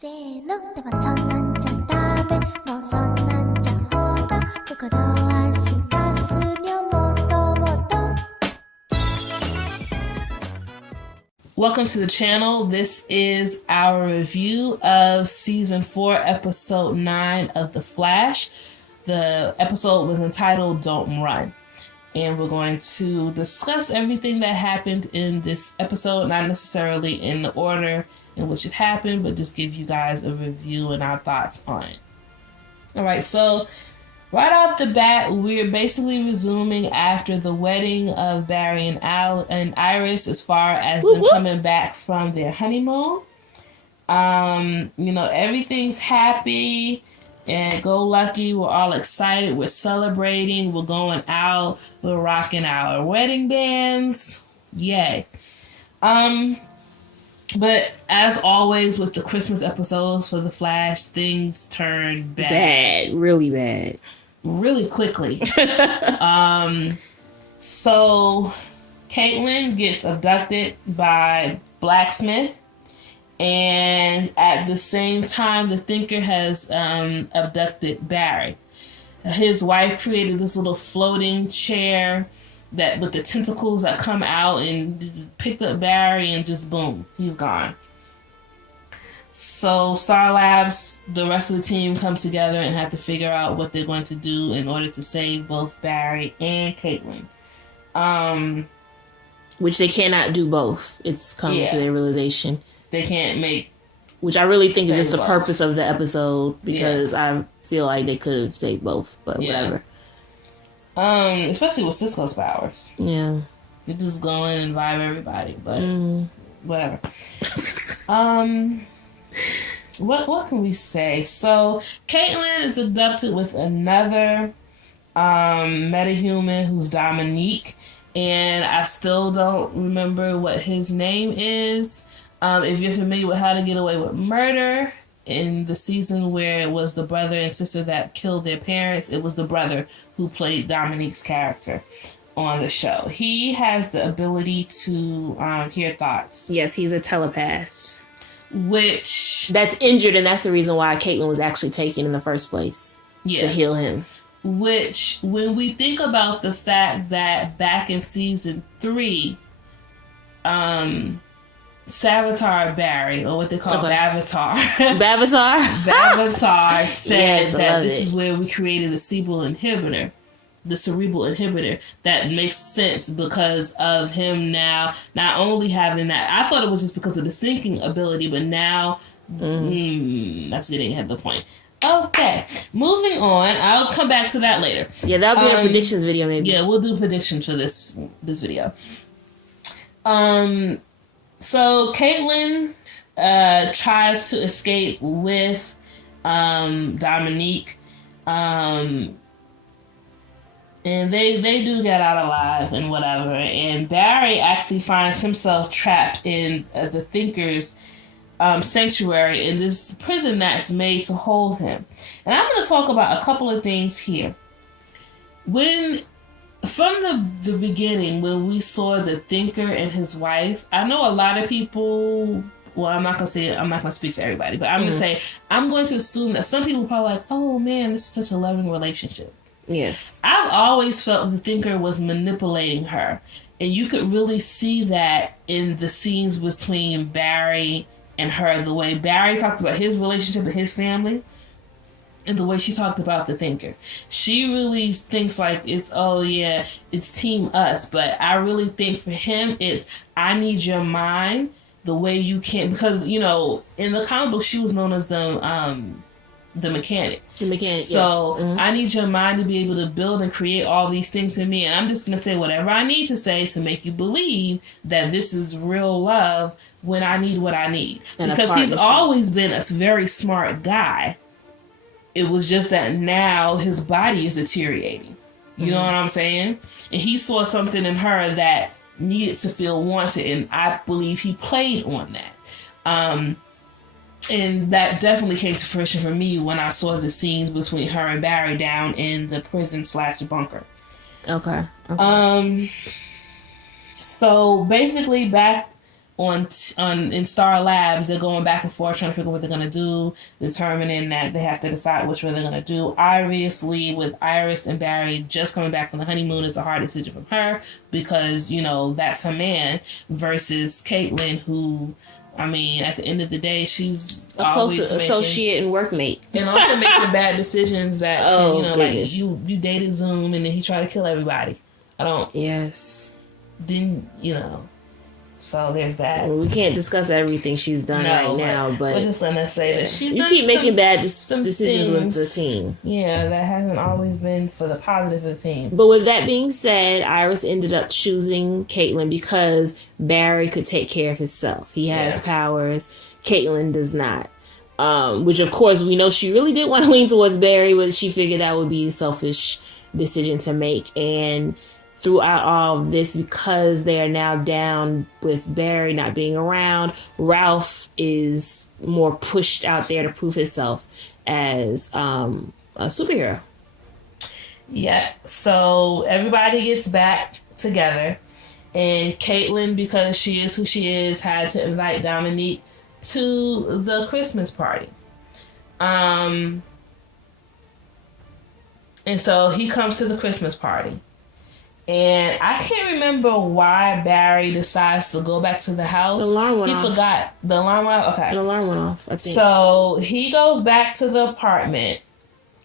せーのではそんなんじゃダメもうそんなんじゃほら心は進化するよもっともっと Welcome to the channel. This is our review of season 4 episode 9 of The Flash. The episode was entitled Don't Run, and we're going to discuss everything that happened in this episode, not necessarily in the order in which it happened, but just give you guys a review and our thoughts on it. Alright, so right off the bat, we're basically resuming after the wedding of Barry and Iris as far as them coming back from their honeymoon. Everything's happy and go lucky. We're all excited. We're celebrating. We're going out. We're rocking our wedding bands. Yay. But as always with the Christmas episodes for The Flash, things turn bad. Really bad. Really quickly. So Caitlin gets abducted by Blacksmith, and at the same time the Thinker has abducted Barry. His wife created this little floating chair that with the tentacles that come out and just picked up Barry and just boom, he's gone. So Star Labs, the rest of the team comes together and have to figure out what they're going to do in order to save both Barry and Caitlin. Which they cannot do both. It's come to their realization. They can't make... Which I really think is just the both. purpose of the episode, because I feel like they could have saved both, but whatever. Especially with Cisco's powers. Yeah. You just go in and vibe everybody, but whatever. What can we say? So Caitlin is abducted with another metahuman who's Dominique, and I still don't remember what his name is. If you're familiar with How to Get Away with Murder, in the season where it was the brother and sister that killed their parents, it was the brother who played Dominique's character on the show. He has the ability to hear thoughts. Yes, he's a telepath. That's injured, and that's the reason why Caitlin was actually taken in the first place. To heal him. Which, when we think about the fact that back in season 3, Savitar Barry, or what they call Bavatar. Bavatar said that this is where we created the cerebral inhibitor. That makes sense because of him now not only having that. I thought it was just because of the thinking ability, but now that's getting ahead of the point. Okay, moving on. I'll come back to that later. Yeah, that'll be a predictions video, maybe. Yeah, we'll do predictions for this video. So Caitlin tries to escape with Dominique, and they do get out alive and whatever. And Barry actually finds himself trapped in the Thinker's sanctuary, in this prison that's made to hold him. And I'm going to talk about a couple of things here. From the beginning, when we saw the Thinker and his wife, I know a lot of people, well, I'm not going to speak for everybody, but I'm going to say, I'm going to assume that some people are probably like, oh man, this is such a loving relationship. Yes. I've always felt the Thinker was manipulating her. And you could really see that in the scenes between Barry and her, the way Barry talked about his relationship with his family, and the way she talked about the Thinker. She really thinks like it's team us, but I really think for him it's, I need your mind the way you can, because in the comic book she was known as the mechanic. So I need your mind to be able to build and create all these things for me, and I'm just going to say whatever I need to say to make you believe that this is real love when I need what I need. And because he's always been a very smart guy. It was just that now his body is deteriorating. You know what I'm saying? And he saw something in her that needed to feel wanted, and I believe he played on that. And that definitely came to fruition for me when I saw the scenes between her and Barry down in the prison/bunker. Okay. So basically back on in Star Labs, they're going back and forth trying to figure what they're gonna do, determining that they have to decide which way they're gonna do. Obviously, with Iris and Barry just coming back from the honeymoon, it's a hard decision from her because that's her man versus Caitlin, who, I mean, at the end of the day, she's a close associate and workmate, and also making bad decisions that goodness. like you dated Zoom and then he tried to kill everybody. Yes. So there's that. Well, we can't discuss everything she's done right now, but we're just gonna say that she's you done keep making bad some decisions things, with the team. Yeah, that hasn't always been for the positive of the team. But with that being said, Iris ended up choosing Caitlin because Barry could take care of himself. He has powers. Caitlin does not. Which, of course, we know she really did want to lean towards Barry, but she figured that would be a selfish decision to make. And throughout all of this, because they are now down with Barry not being around, Ralph is more pushed out there to prove himself as a superhero. Yeah, so everybody gets back together, and Caitlin, because she is who she is, had to invite Dominique to the Christmas party. And so he comes to the Christmas party. And I can't remember why Barry decides to go back to the house. The alarm went off. He forgot. The alarm went off? Okay. The alarm went off, I think. So he goes back to the apartment,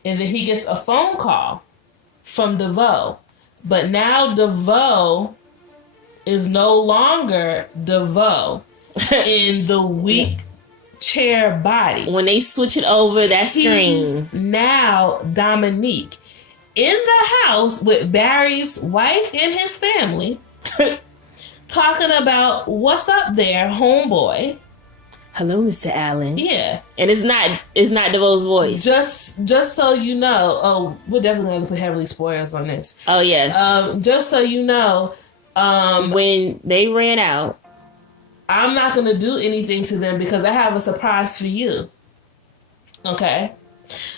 and then he gets a phone call from DeVoe. But now DeVoe is no longer DeVoe in the weak chair body. When they switch it over, that screen. He's now Dominique in the house with Barry's wife and his family talking about what's up there, homeboy. Hello, Mr. Allen. Yeah. And it's not DeVoe's voice. Just so you know, we're definitely going to put heavily spoilers on this. Oh, yes. Just so you know, when they ran out, I'm not going to do anything to them because I have a surprise for you. Okay?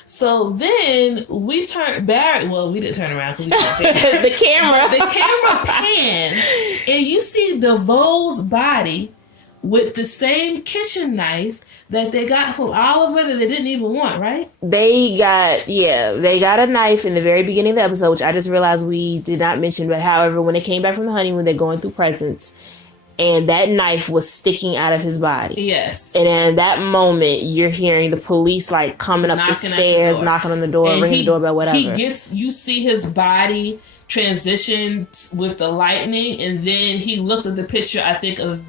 So then we turned Barry. Well, we didn't turn around because we weren't there. the camera pans, and you see DeVoe's body with the same kitchen knife that they got from Oliver that they didn't even want. Right? They got a knife in the very beginning of the episode, which I just realized we did not mention. But however, when they came back from the honeymoon, they're going through presents. And that knife was sticking out of his body. Yes. And in that moment, you're hearing the police like coming up the stairs, knocking on the door, ringing the doorbell, whatever. You see his body transition with the lightning, and then he looks at the picture, I think, of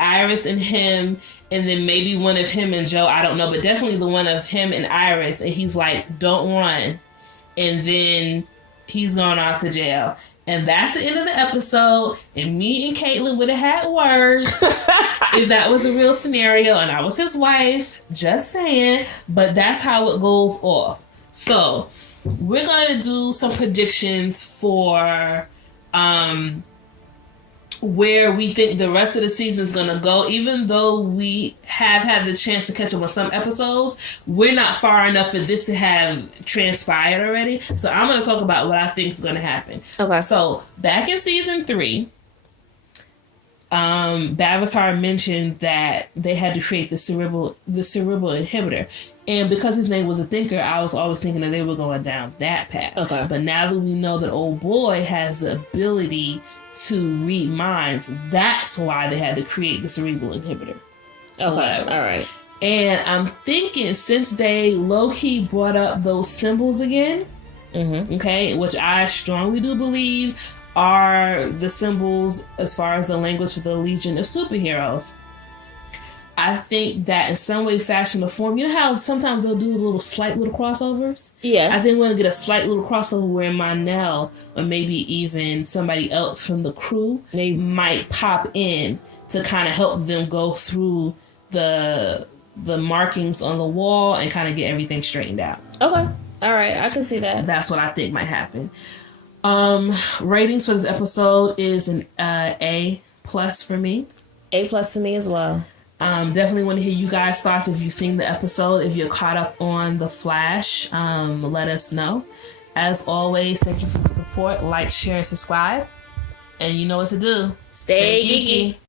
Iris and him, and then maybe one of him and Joe, I don't know, but definitely the one of him and Iris, and he's like, don't run. And then he's gone off to jail. And that's the end of the episode. And me and Caitlin would have had words if that was a real scenario and I was his wife. Just saying. But that's how it goes off. So we're going to do some predictions for where we think the rest of the season is going to go. Even though we have had the chance to catch up on some episodes, we're not far enough for this to have transpired already. So I'm going to talk about what I think is going to happen. Okay. So back in season 3, Bavatar mentioned that they had to create the cerebral inhibitor. And because his name was a thinker, I was always thinking that they were going down that path. Okay. But now that we know that old boy has the ability to read minds, that's why they had to create the cerebral inhibitor. Okay. All right. And I'm thinking, since they low-key brought up those symbols again, okay, which I strongly do believe are the symbols as far as the language for the Legion of Superheroes, I think that in some way, fashion, or form, you know how sometimes they'll do slight little crossovers? Yes. I think we're going to get a slight little crossover where Monel, or maybe even somebody else from the crew, they might pop in to kind of help them go through the markings on the wall and kind of get everything straightened out. Okay. All right. I can see that. That's what I think might happen. Ratings for this episode is an A+ for me. A+ for me as well. Definitely want to hear you guys' thoughts. If you've seen the episode, if you're caught up on The Flash, let us know. As always, thank you for the support. Like, share, and subscribe. And you know what to do. Stay geeky.